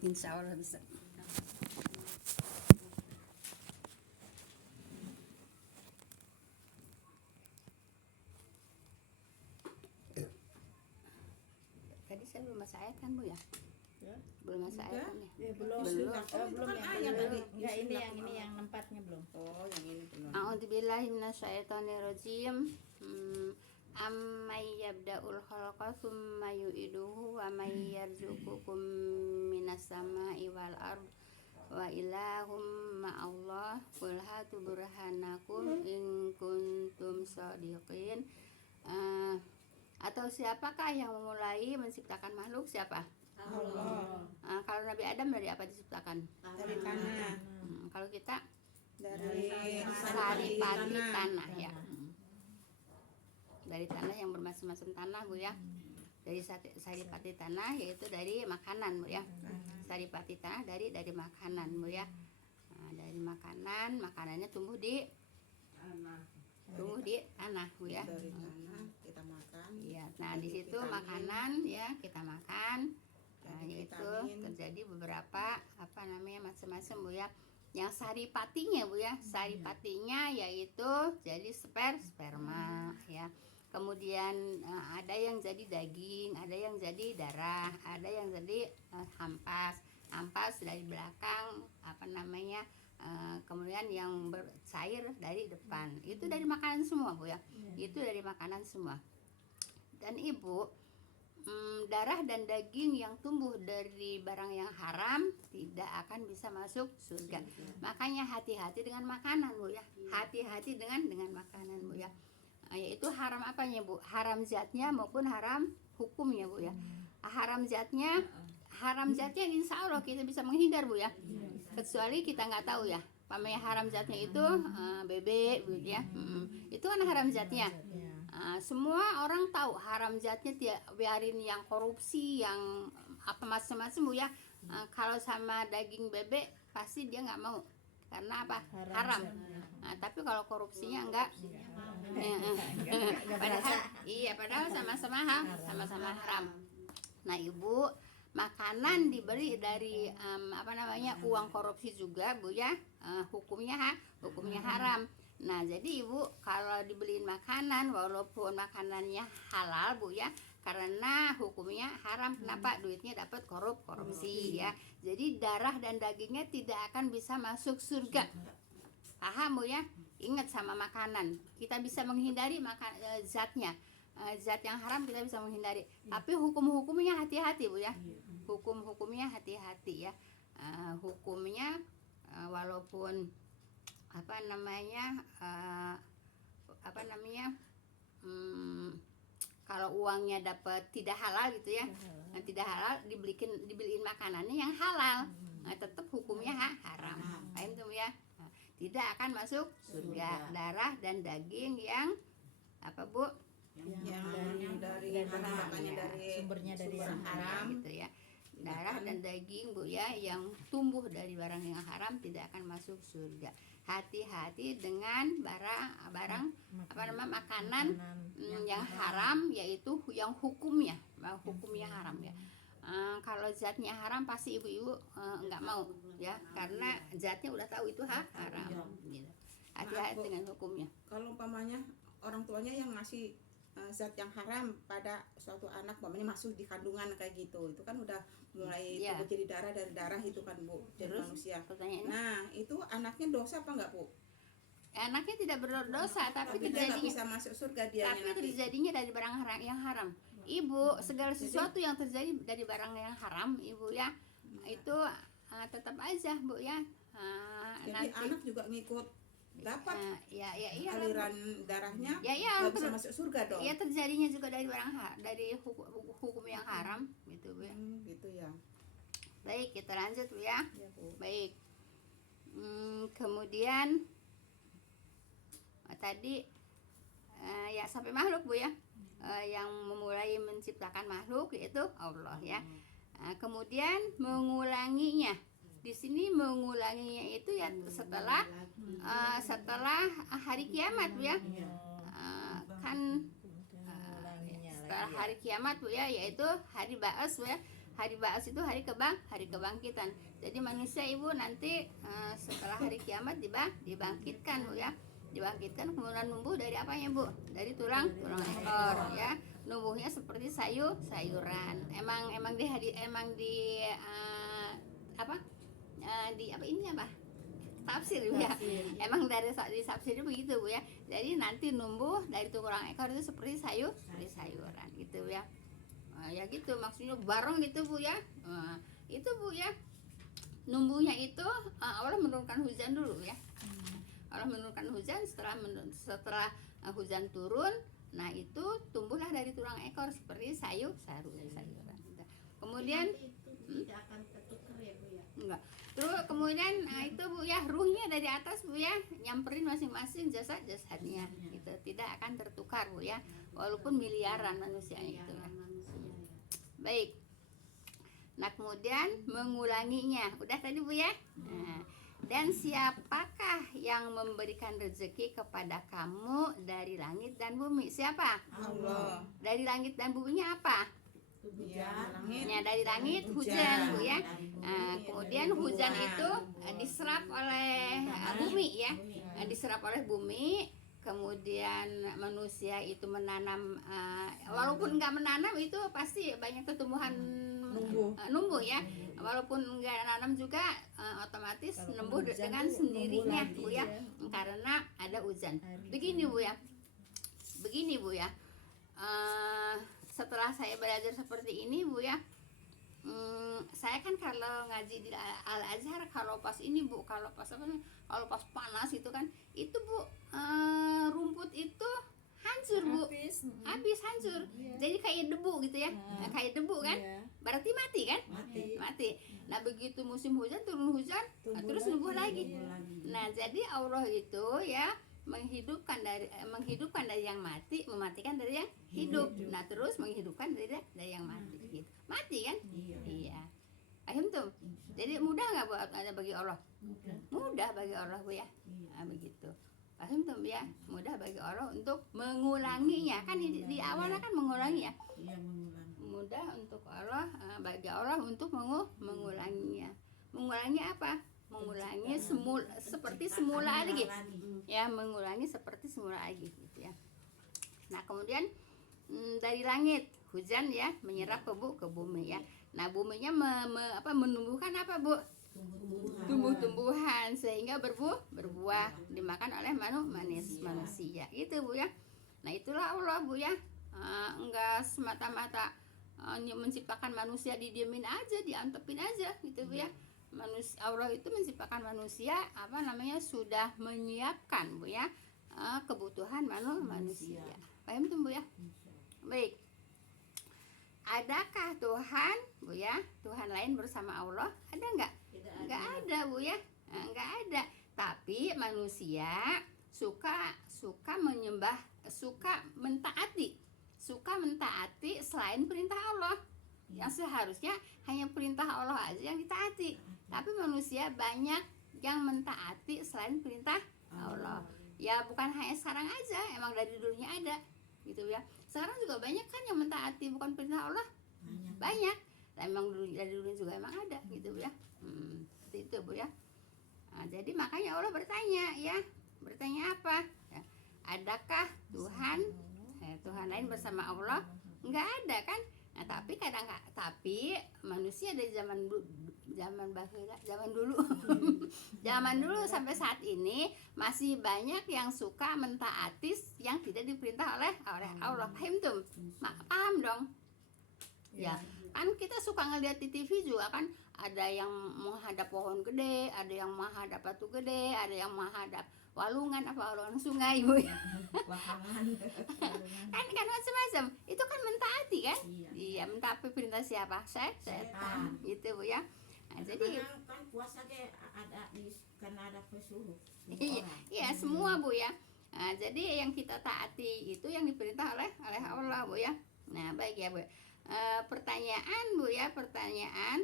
Insya Allah bisa. Tadi saya belum masuk ayat kan Bu ya? Ya. Belum masuk ayat kan ya? Ya, belum. Belum. Belum kan yang ayat belum. tadi. Enggak, ini yang tempatnya belum. Oh, yang ini belum. A'udzubillahi minasyaitonirrajim. Amman yabda'ul khalqa tsumma yu'iduhu wa may yarzuqukum minas sama'i wal ard wa ilahum ma'allah qul hatu burhanakum in kuntum shadiqin. Atau siapakah yang memulai menciptakan makhluk? Siapa? Allah. Kalau Nabi Adam dari apa diciptakan? Dari tanah. Kalau kita Dari saripati tanah ya. Dari tanah yang bermacam-macam tanah Bu ya. Dari saripati tanah yaitu dari makanan Bu ya. Saripati tanah dari makanan Bu ya. Nah, dari makanannya tumbuh di tanah Bu ya. Dari tanah kita makan. Iya, nah di situ Vitamin. makanan ya kita makan. Nah, Jadi yaitu vitamin. terjadi beberapa macam-macam Bu ya. Yang saripatinya Bu ya, saripatinya yaitu jadi sperma ya. Kemudian ada yang jadi daging, ada yang jadi darah, ada yang jadi ampas dari belakang kemudian yang bercair dari depan. Itu dari makanan semua Bu ya. Itu dari makanan semua. Dan Ibu, darah dan daging yang tumbuh dari barang yang haram tidak akan bisa masuk surga. Makanya hati-hati dengan makanan Bu ya. Hati-hati dengan makanan Bu ya. Yaitu haram apanya Bu? Haram zatnya maupun haram hukumnya Bu ya. Haram zatnya insya Allah kita bisa menghindar Bu ya. Kecuali kita nggak tahu ya. Pamanya haram zatnya itu bebek Bu ya. Itu kan haram zatnya. Semua orang tahu haram zatnya, biarin yang korupsi, yang apa macam-macam Bu ya. Kalau sama daging bebek pasti dia nggak mau karena apa? Haram. Tapi kalau korupsinya enggak. Padahal sama-sama haram. Nah Ibu, makanan diberi dari uang korupsi juga Bu ya. Hukumnya haram. Nah jadi Ibu kalau dibeliin makanan walaupun makanannya halal Bu ya, karena hukumnya haram. Kenapa? Duitnya dapat korupsi ya. Jadi darah dan dagingnya tidak akan bisa masuk surga. Paham Bu ya? Ingat sama makanan kita bisa menghindari zatnya. Zat yang haram kita bisa menghindari. Tapi hukum-hukumnya hati-hati Bu ya. Hukum-hukumnya hati-hati ya. Hukumnya walaupun kalau uangnya dapat tidak halal gitu ya, tidak halal dibeliin makanannya yang halal, tetap hukumnya haram. Paham tuh ya? Tidak akan masuk surga. Darah dan daging yang apa Bu? Yang dari mana makanya dari sumbernya dari yang haram gitu ya. Darah dan daging Bu ya yang tumbuh dari barang yang haram tidak akan masuk surga. Hati-hati dengan makanan yang haram, yaitu yang hukumnya haram ya. Kalau zatnya haram pasti ibu-ibu nggak mau ya, karena zatnya udah tahu itu haram gitu. Hati-hati dengan hukumnya. Kalau umpamanya orang tuanya yang ngasih zat yang haram pada suatu anak, umpamanya masuk di kandungan kayak gitu, itu kan udah mulai tumbuh jadi darah, dari darah itu kan Bu, jadi manusia. Nah itu anaknya dosa apa enggak Bu? Anaknya tidak berdosa, tapi dia nggak bisa masuk surga dia. Tapi terjadinya dari barang yang haram. Ibu, segala sesuatu yang terjadi dari barang yang haram Ibu ya, itu tetap aja Bu ya. Jadi Nanti anak juga ngikut dapat iya aliran darahnya, ya, nggak bisa masuk surga dong. Iya, terjadinya juga dari dari hukum yang haram gitu Bu ya. Gitu ya. Baik, kita lanjut Bu ya. Ya, Bu. Baik. Kemudian tadi ya sampai makhluk Bu ya. Yang memulai menciptakan makhluk yaitu Allah ya. Kemudian mengulanginya. Di sini mengulanginya itu ya setelah hari kiamat Bu ya. Setelah hari kiamat Bu ya, yaitu hari ba'as Bu ya. Hari ba'ats itu hari kebangkitan. Jadi manusia ibu nanti setelah hari kiamat dibangkitkan bu ya, dibangkitkan kemudian numbuh dari apanya bu? Dari tulang ekor ya. Numbuhnya seperti sayuran. Emang di ini apa? Tafsir bu ya. Emang dari di tafsir begitu bu ya. Jadi nanti numbuh dari tulang ekor itu seperti sayuran gitu ya. Ya gitu maksudnya bareng gitu bu ya. Itu bu ya, numbuhnya itu Allah menurunkan hujan dulu ya. Allah menurunkan hujan, setelah hujan turun, nah itu tumbuhlah dari tulang ekor seperti sayuran. Kemudian tidak akan tertukar ya bu ya. enggak. Terus kemudian itu bu ya, ruhnya dari atas bu ya, nyamperin masing-masing jasadnya gitu, tidak akan tertukar bu ya, walaupun miliaran manusianya itu ya. Baik. Nah kemudian mengulanginya, udah tadi bu ya. Nah, dan siapakah yang memberikan rezeki kepada kamu dari langit dan bumi? Siapa? Allah. Dari langit dan buminya apa? Langit. Ya, dari langit hujan bu ya. Kemudian hujan itu diserap oleh bumi ya, diserap oleh bumi. Kemudian manusia itu menanam, walaupun nggak menanam itu pasti banyak tumbuhan numbuh ya. Walaupun nggak nanam juga otomatis numbuh dengan sendirinya bu ya, karena ada hujan. Begini bu ya, setelah saya belajar seperti ini bu ya, saya kan kalau ngaji di Al Azhar, kalau pas panas itu kan, itu bu rumput itu hancur bu, habis hancur. Jadi kayak debu gitu ya, kayak debu kan, berarti mati kan, mati. Nah begitu musim hujan, turun hujan, terus numbuh lagi. Nah jadi Allah itu ya menghidupkan dari yang mati, mematikan dari yang hidup. Nah terus menghidupkan dari yang mati gitu. Mati kan? Iya. Paham tuh? Jadi mudah nggak buat ada bagi Allah? Mudah bagi Allah bu ya. Nah, begitu. Paham tuh ya? Mudah bagi Allah untuk mengulanginya. Kan di awalnya kan mengulangi ya. Mudah untuk Allah, bagi Allah untuk mengulanginya. Mengulangi apa? Mengulangi seperti semula lagi. Ya, mengulangi seperti semula lagi gitu ya. Nah, kemudian dari langit hujan ya menyerap ke bumi ya. Nah, buminya menumbuhkan apa, Bu? Tumbuh-tumbuhan sehingga berbuah dimakan oleh manusia. Itu, Bu ya. Nah, itulah Allah, Bu ya. Enggak semata-mata menciptakan manusia didiemin aja, diantepin aja gitu, Bu ya. Allah itu menciptakan manusia sudah menyiapkan bu ya kebutuhan manusia. Paham tuh bu ya? Baik. Adakah Tuhan bu ya, Tuhan lain bersama Allah? Ada nggak? Nggak ada bu ya, nggak ada. Tapi manusia suka menyembah, suka mentaati selain perintah Allah. Yang seharusnya hanya perintah Allah aja yang ditaati, tapi manusia banyak yang mentaati selain perintah Allah. Ya bukan hanya sekarang aja, emang dari dulunya ada gitu ya. Sekarang juga banyak kan yang mentaati bukan perintah Allah, banyak. Nah, emang dari dulunya juga emang ada gitu ya. Seperti itu bu ya. Nah, jadi makanya Allah bertanya apa ya, adakah Tuhan lain bersama Allah? Nggak ada kan. Nah, tapi manusia dari zaman dulu zaman dulu sampai saat ini masih banyak yang suka mentaati yang tidak diperintah oleh Allah. Paham dong? Ya, kan kita suka ngeliat di TV juga kan, ada yang menghadap pohon gede, ada yang menghadap batu gede, ada yang menghadap walungan sungai bu ya. kan macam-macam itu kan mentaati kan. Iya mentaati perintah siapa? Setan gitu bu ya. Nah, jadi kan puasa ada pesuruh. Iya semua bu ya. Nah, jadi yang kita taati itu yang diperintah oleh Allah bu ya. Nah baik ya bu. Pertanyaan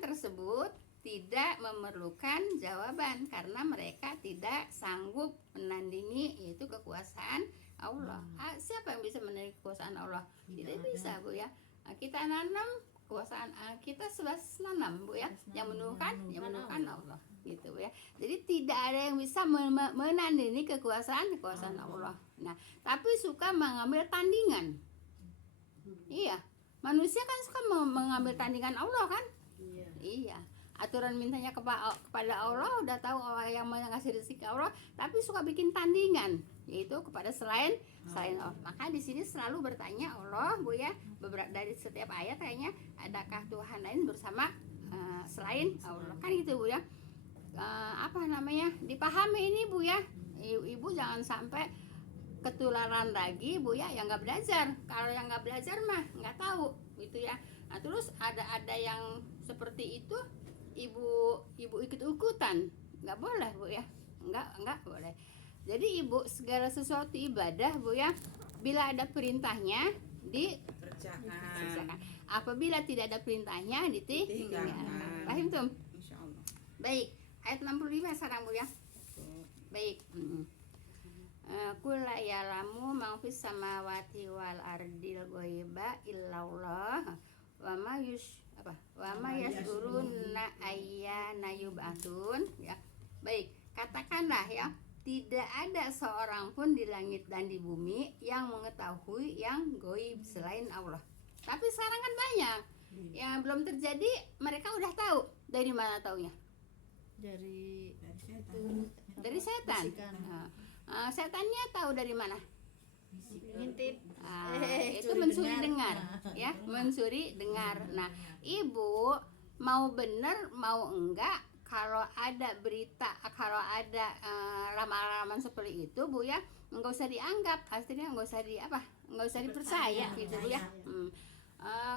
tersebut tidak memerlukan jawaban karena mereka tidak sanggup menandingi itu kekuasaan Allah. Siapa yang bisa menandingi kekuasaan Allah? Tidak bisa bu ya. Kita nanam kekuasaan kita sebatas nanam, Bu ya. Yang menumbuhkan Allah gitu, Bu ya. Jadi tidak ada yang bisa menandingi kekuasaan Allah. Nah, tapi suka mengambil tandingan. Iya. Manusia kan suka mengambil tandingan Allah kan? Iya. Aturan mintanya kepada Allah, udah tahu Allah yang mengasih rezeki Allah, tapi suka bikin tandingan, yaitu kepada selain Allah. Maka di sini selalu bertanya Allah, Bu ya, beberapa dari setiap ayat kayaknya, adakah Tuhan lain bersama selain Allah, kan gitu, Bu ya. Dipahami ini, Bu ya. Ibu jangan sampai ketularan lagi, Bu ya, yang nggak belajar. Kalau yang nggak belajar mah nggak tahu gitu ya. Nah, terus ada yang seperti itu, ibu ikut-ikutan, nggak boleh, Bu ya. Nggak boleh. Jadi ibu segala sesuatu ibadah, Bu ya, bila ada perintahnya dikerjakan. Apabila tidak ada perintahnya ditinggalkan. Paham tuh? Insyaallah. Baik, ayat 65 sekarang, Bu ya. Baik. Qul la ya'lamu man fis samawati wal ardil ghaiba illallah wa ma yashuruna ayyana yub'atsun ya. Baik, katakanlah ya, tidak ada seorang pun di langit dan di bumi yang mengetahui yang gaib selain Allah. Tapi sekarang kan banyak yang belum terjadi, mereka udah tahu. Dari mana taunya? Dari Setan. Setannya tahu dari mana? ngintip. Itu mencuri dengar, ya, mencuri dengar. Nah, ibu mau benar mau enggak, kalau ada berita, kalau ada ramalan-ramalan seperti itu, Bu ya, enggak usah dianggap, pastinya enggak usah dipercaya gitu, Bu ya.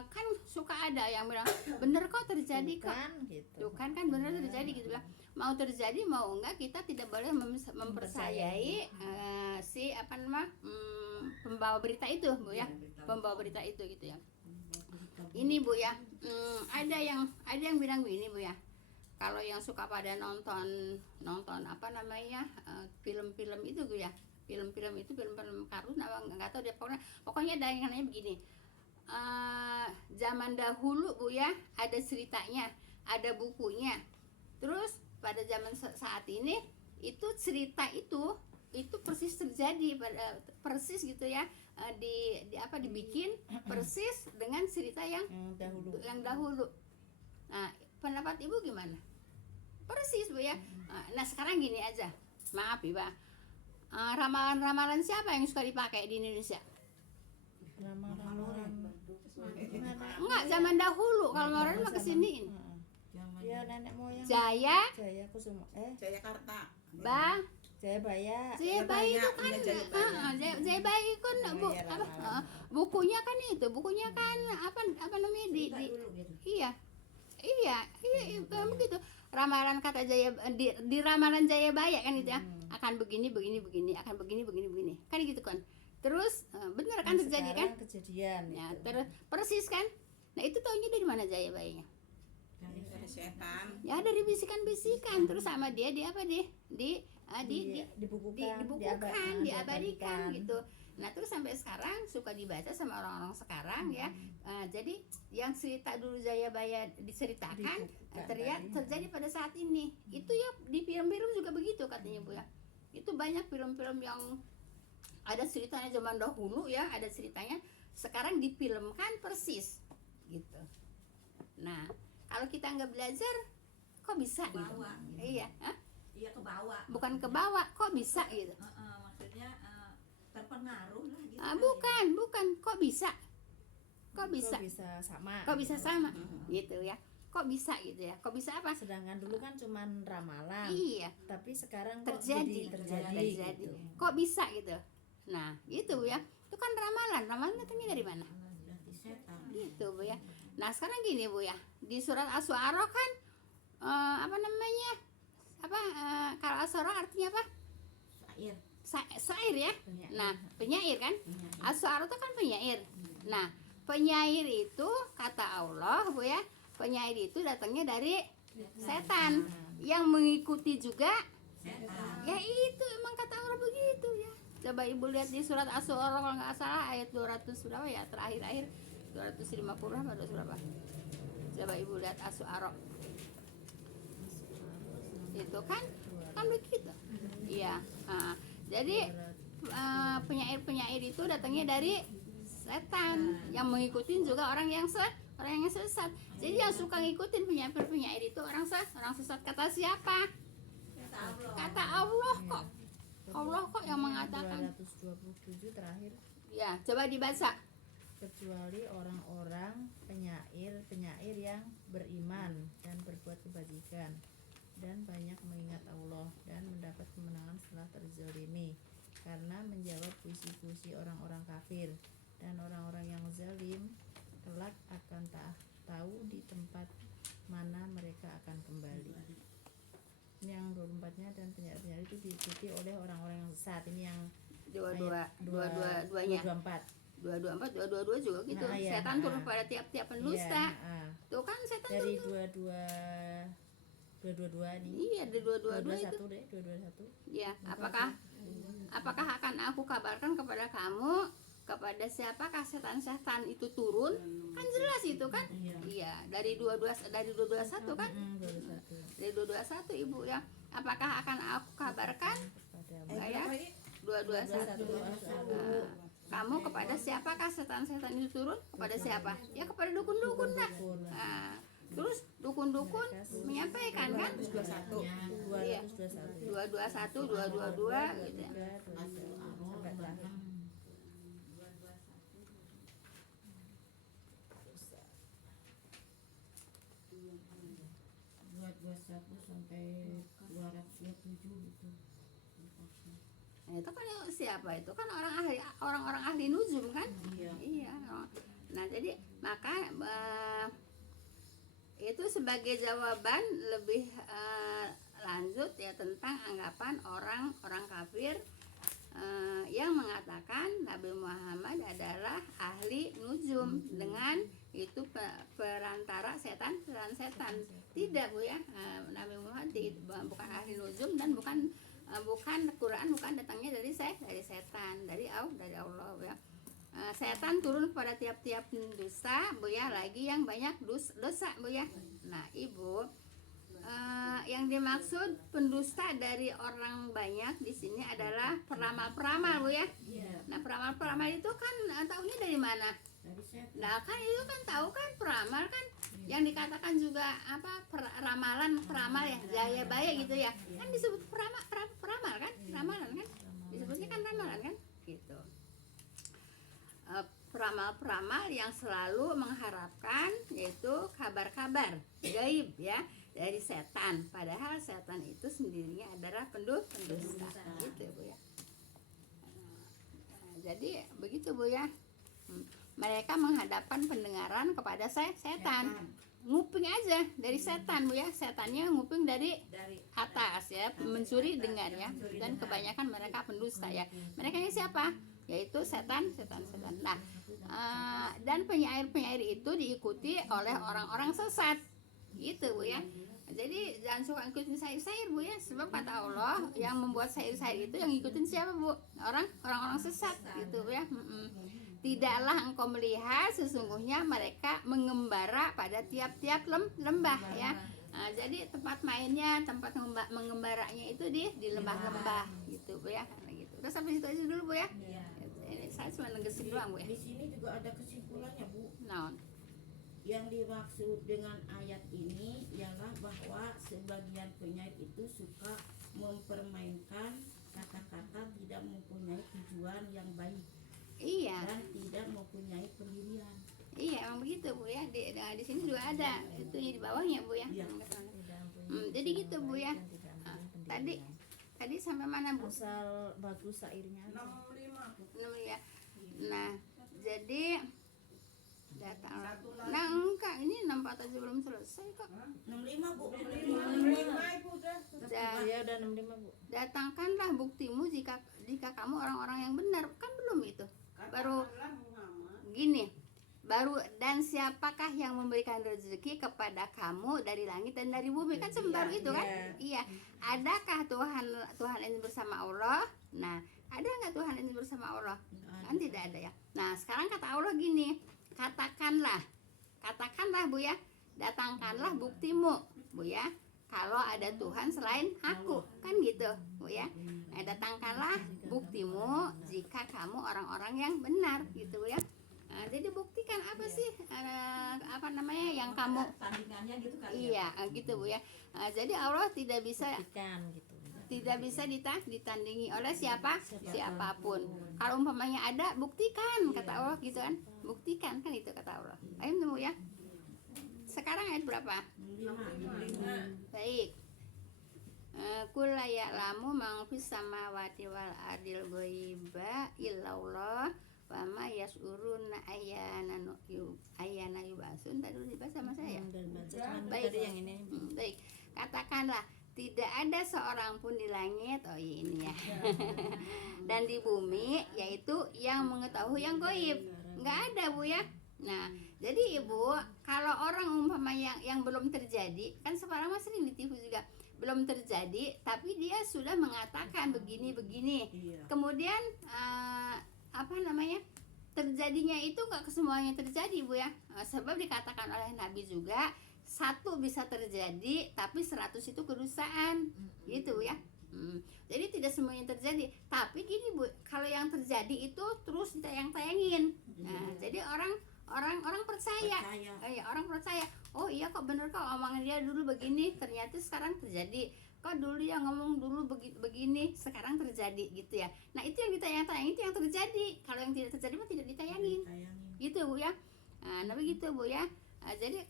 Kan suka ada yang bilang bener kok terjadi kok, Gitu. tuh kan bener terjadi gitu lah. Mau terjadi mau enggak, kita tidak boleh mempercayai pembawa berita itu, Bu ya, pembawa berita itu gitu ya. Ini, Bu ya, ada yang bilang begini, Bu ya, kalau yang suka pada nonton film-film itu, Bu ya, film-film kartun nggak tahu dia, pokoknya ada yang namanya begini. Zaman dahulu, Bu ya, ada ceritanya, ada bukunya. Terus pada zaman saat ini itu cerita itu persis terjadi, persis gitu ya, dibikin persis dengan cerita yang dahulu. Nah, pendapat Ibu gimana? Persis, Bu ya. Nah, sekarang gini aja, maaf Ibu, ramalan siapa yang suka dipakai di Indonesia? Ramalan Enggak, zaman dahulu. Kalau orang mah kesiniin. ya nenek moyang Jaya Kusuma, Jayakarta. Jayabaya Jayabaya itu kan, Jayabaya itu kan bukunya kan itu, apa namanya iya begitu. Ramalan kata di ramalan Jayabaya kan gitu ya, akan begini, akan begini kan gitu kan. Terus benar kan terjadi kan? Kejadian. Ya, persis kan? Nah, itu taunya dari mana Jayabayanya? Dari setan. Ya, dari bisikan-bisikan. Terus sama dia dibukukan, diabadikan gitu. Nah, terus sampai sekarang suka dibaca sama orang-orang sekarang ya. Jadi yang cerita dulu Jayabaya diceritakan terjadi pada saat ini. Itu ya di film-film juga begitu katanya, Bu ya. Itu banyak film-film yang ada ceritanya zaman dahulu ya, ada ceritanya sekarang difilmkan persis gitu. Nah, kalau kita nggak belajar, kok bisa gitu? Iya, Iya, ke bawah. bukan ke bawah, kok bisa gitu? Maksudnya terpengaruh lah gitu. Bukan, kok bisa sama gitu ya? Kok bisa gitu ya? Kok bisa apa? Sedangkan dulu kan cuman ramalan. Iya, Tapi sekarang kok terjadi. gitu. Kok bisa gitu? Nah, itu ya. Itu kan ramalan datangnya dari mana? Dari setan. Gitu, Bu ya. Nah, sekarang gini, Bu ya. Di surat Asy-Syu'ara kan kalau Asy-Syu'ara artinya apa? Syair ya. Nah, penyair kan? Asy-Syu'ara itu kan penyair. Nah, penyair itu kata Allah, Bu ya. Penyair itu datangnya dari setan. Yang mengikuti juga Setan. ya itu emang kata Allah begitu ya. Coba Ibu lihat di surat Asy-Syu'ara kalau nggak salah ayat 200 berapa ya, terakhir 250 apa 200 berapa. Coba ibu lihat Asy'ara. Itu kan begitu. Iya. Jadi penyair itu datangnya dari setan, yang mengikutin juga orang yang sesat. Jadi yang suka ngikutin penyair itu orang sesat. Kata siapa? Kata Allah kok. Allah kok yang mengatakan. 227 terakhir. Ya, coba dibaca. Kecuali orang-orang penyair yang beriman dan berbuat kebajikan dan banyak mengingat Allah dan mendapat kemenangan setelah terzalimi, karena menjawab puisi-puisi orang-orang kafir dan orang-orang yang zalim kelak akan tahu di tempat mana mereka akan kembali. Ini yang 24-nya, dan penyair-penyair itu diikuti oleh orang-orang yang sesat. Ini yang dua-duanya. 224 224, 222 juga gitu. Nah, iya, Setan turun pada tiap-tiap pendusta. Iya, Tuh kan setan dari turun. 222 nih. Iya, ada 222 itu. 221 deh, 221. Ya, apakah akan aku kabarkan kepada kamu kepada siapakah setan-setan itu turun? Kan jelas itu kan? Iya, dari 221 kan? 221. Dari 221 Ibu ya. Apakah akan aku kabarkan? Ya, 221. Kamu kepada siapakah setan-setan itu turun? Kepada siapa? Ya kepada dukun-dukun lah. Nah, terus dukun-dukun menyampaikan kan? 221. Iya. 221, 222 gitu ya. Sampai terakhir. 221 sampai 227 gitu. Nah, itu kan siapa itu kan orang-orang ahli nujum kan? Iya. Nah, jadi maka itu sebagai jawaban lebih lanjut ya tentang anggapan orang kafir yang mengatakan Nabi Muhammad adalah ahli nujum dengan itu perantara setan. Tidak Bu ya, Nabi Muhammad bukan ahli nujum dan bukan Quran, bukan datangnya dari setan, dari Allah ya. Setan turun kepada tiap-tiap dusta Bu ya, lagi yang banyak dosa Bu ya. Nah Ibu, yang dimaksud pendusta dari orang banyak di sini adalah peramal-peramal Bu ya. Nah peramal-peramal itu kan tahunya dari mana? Nah kan itu kan tahu kan peramal kan yang dikatakan juga peramal ya, jaya baya gitu ya, kan disebut peramal kan, ramalan kan, disebutnya kan ramalan kan, gitu. Peramal-peramal yang selalu mengharapkan yaitu kabar-kabar gaib ya dari setan, padahal setan itu sendirinya adalah pendusta, gitu Bu ya. Jadi begitu Bu ya. Mereka menghadapkan pendengaran kepada setan, nguping aja dari setan Bu ya, setannya nguping dari atas ya, mencuri dengar ya, dan kebanyakan mereka pendusta ya. Mereka ini siapa? Yaitu setan. Nah, dan penyair itu diikuti oleh orang-orang sesat, gitu Bu ya. Jadi jangan suka ikutin sair-sair Bu ya, sebab kata Allah yang membuat sair-sair itu yang ngikutin siapa Bu? Orang-orang sesat gitu Bu ya. Tidaklah engkau melihat sesungguhnya mereka mengembara pada tiap-tiap lembah ya. Nah, jadi tempat mainnya, tempat mengembaranya itu di lembah-lembah gitu Bu ya. Nah, gitu. Udah sampai situ aja dulu Bu ya. Ini saya cuma ngegesik doang Bu ya. Di sini juga ada kesimpulannya Bu. Nah, Yang dimaksud dengan ayat ini ialah bahwa sebagian penyair itu suka mempermainkan kata-kata tidak mempunyai tujuan yang baik. iya. Dan tidak mempunyai pendirian. Iya, emang begitu Bu ya. Di sini juga ada itunya di bawahnya Bu ya. Jadi gitu Bu ya. Tadi sampai mana Bu? Asal bagus sairnya aja. 65 ya. Nah, jadi datang. Nah, enggak, ini 64 aja belum selesai kok. 65 Bu. Ya udah 65 Bu. Datangkanlah buktimu jika kamu orang-orang yang benar. Kan belum itu. Baru gini. Dan siapakah yang memberikan rezeki kepada kamu dari langit dan dari bumi, kan baru itu kan? Iya. Adakah Tuhan ini bersama Allah? Nah, ada nggak Tuhan ini bersama Allah? Kan tidak ada ya. Nah, sekarang kata Allah gini, katakanlah Bu ya, datangkanlah buktimu, Bu ya. Kalau ada Tuhan selain aku, kan gitu, Bu ya. Nah, datangkanlah buktimu jika kamu orang-orang yang benar, gitu ya. Nah, jadi buktikan apa sih apa namanya yang kamu tandingannya gitu kali iya gitu Bu ya. Jadi Allah tidak bisa Buktikan gitu. ditandingi oleh siapapun. Kalau umpamanya ada, buktikan, kata Allah gitu kan. Buktikan, kan itu kata Allah. Ayo Bu ya. Sekarang ayat berapa? 5. Baik. Qul la ya'lamu man fis samawati wal ardil ghaiba illallah wa ma yas'uruna ayyana yub'atsun. Tadi udah dibahas sama saya. Dan baca cuman Baik. tadi yang ini. Baik. Katakanlah tidak ada seorang pun di langit, oh iya ini ya, dan di bumi, yaitu yang mengetahui yang gaib. Nggak ada Bu ya. Nah, jadi Ibu, kalau orang umpama yang belum terjadi, kan sekarang masih sering di TV juga, belum terjadi, tapi dia sudah mengatakan begini. Iya. Kemudian apa namanya, terjadinya itu nggak kesemuanya terjadi Bu ya. Sebab dikatakan oleh Nabi juga, satu bisa terjadi, tapi 100 itu kedustaan, gitu ya. Jadi tidak semuanya terjadi. Tapi gini Bu, kalau yang terjadi itu terus ditayang-tayangin. Nah, jadi orang percaya. Orang percaya. Oh iya kok bener kok omongan dia dulu begini, ternyata sekarang terjadi. Kok dulu yang ngomong dulu begini, sekarang terjadi gitu ya. Nah, itu yang ditayang-tayangin itu yang terjadi. Kalau yang tidak terjadi mah tidak ditayangin. Gitu Bu ya. Nah, begitu Bu ya. Jadi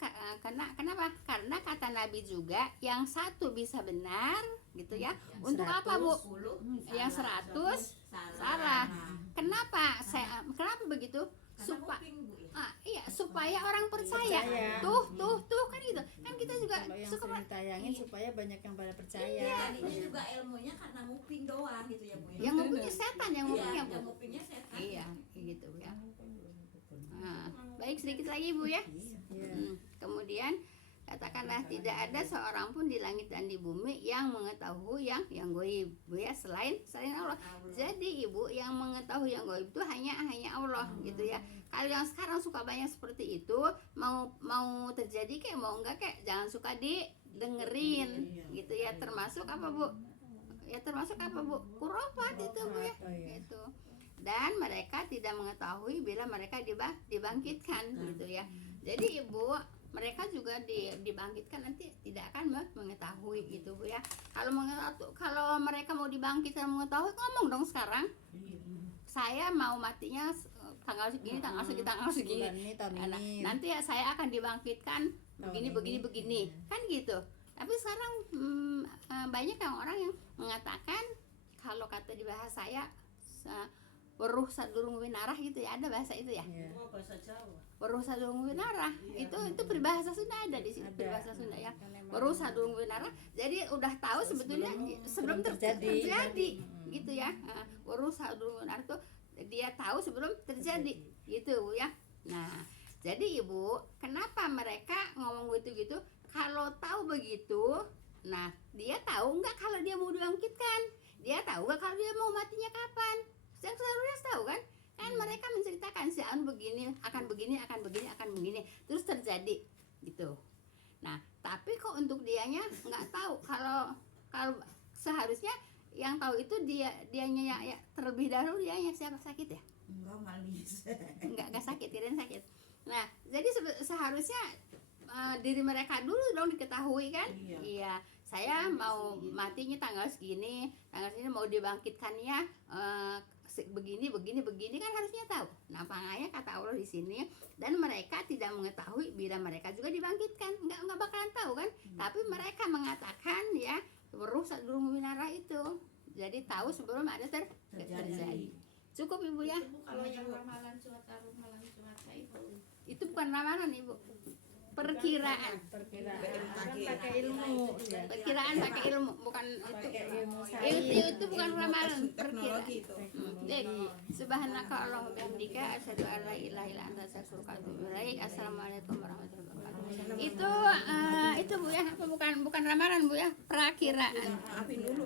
kenapa? Karena kata Nabi juga yang satu bisa benar gitu ya. Untuk apa Bu? Yang 100 salah. Kenapa? Kenapa begitu? Supaya orang percaya. Tuh kan gitu. Kan kita juga Kalau yang suka sering tayangin supaya banyak yang pada percaya. Tadinya juga ilmunya karena nguping doang gitu ya Bu ya. yang ngupingnya setan, yang ngupingnya Bu. Yang ngupingnya setan. Iya, gitu ya. Baik, sedikit lagi Bu ya. Kemudian katakanlah tidak ada seorang pun di langit dan di bumi yang mengetahui yang gaib Bu ya, selain Allah. Jadi Ibu, yang mengetahui yang gaib itu hanya Allah gitu ya. Kalau yang sekarang suka banyak seperti itu, mau terjadi kayak mau enggak kayak jangan suka didengerin gitu ya. Termasuk apa Bu? Ya termasuk apa Bu? Kurofat itu Bu ya. Gitu. Dan mereka tidak mengetahui bila mereka dibangkitkan gitu ya. Jadi Ibu, mereka juga dibangkitkan nanti tidak akan mengetahui gitu Bu ya. Kalau mereka mau dibangkitkan mengetahui, ngomong dong sekarang. Saya mau matinya tanggal segini. Nah, nanti ya saya akan dibangkitkan begini. Kan gitu. Tapi sekarang banyak orang yang mengatakan, kalau kata di bahasa saya weruh sadurung winarah gitu ya, ada bahasa itu ya. Bahasa Jawa. Weruh sadurung winarah itu peribahasa Sunda, ada di sini peribahasa Sunda ya. Weruh sadurung winarah, jadi udah tahu sebetulnya sebelum terjadi gitu ya. Weruh sadurung winarah itu dia tahu sebelum terjadi gitu ya. Nah, jadi Ibu, kenapa mereka ngomong gitu? Kalau tahu begitu, nah dia tahu nggak kalau dia mau dibangkitkan? Dia tahu nggak kalau dia mau matinya kapan? Yang seharusnya tahu kan? Kan mereka menceritakan si An begini, akan begini, terus terjadi gitu. Nah, tapi kok untuk dianya nggak tahu. Kalau seharusnya yang tahu itu dianya ya terlebih dahulu, dianya siapa sakit ya? Enggak sakit, kirain sakit. Nah, jadi seharusnya diri mereka dulu dong diketahui kan? Iya. Saya mau matinya tanggal segini mau dibangkitkannya begini kan harusnya tahu. Nah, makanya kata Allah di sini, dan mereka tidak mengetahui bila mereka juga dibangkitkan. Enggak bakalan tahu kan? Tapi mereka mengatakan ya, weruh sadurung winarah itu. Jadi tahu sebelum ada terjadi. Cukup Ibu ya. Kalau yang ramalan cuaca Itu bukan ramalan Ibu. Perkiraan pakai ilmu ya. Perkiraan pakai ilmu, bukan ilmu itu bukan ramalan, teknologi itu. Subhanaka Allahumma bihamdika asyhadu an la ilaha illa anta astaghfiruka wa atubu ilaik. Assalamualaikum warahmatullahi wabarakatuh. Itu Bu ya, bukan ramalan Bu ya, perakiraan. Maafin dulu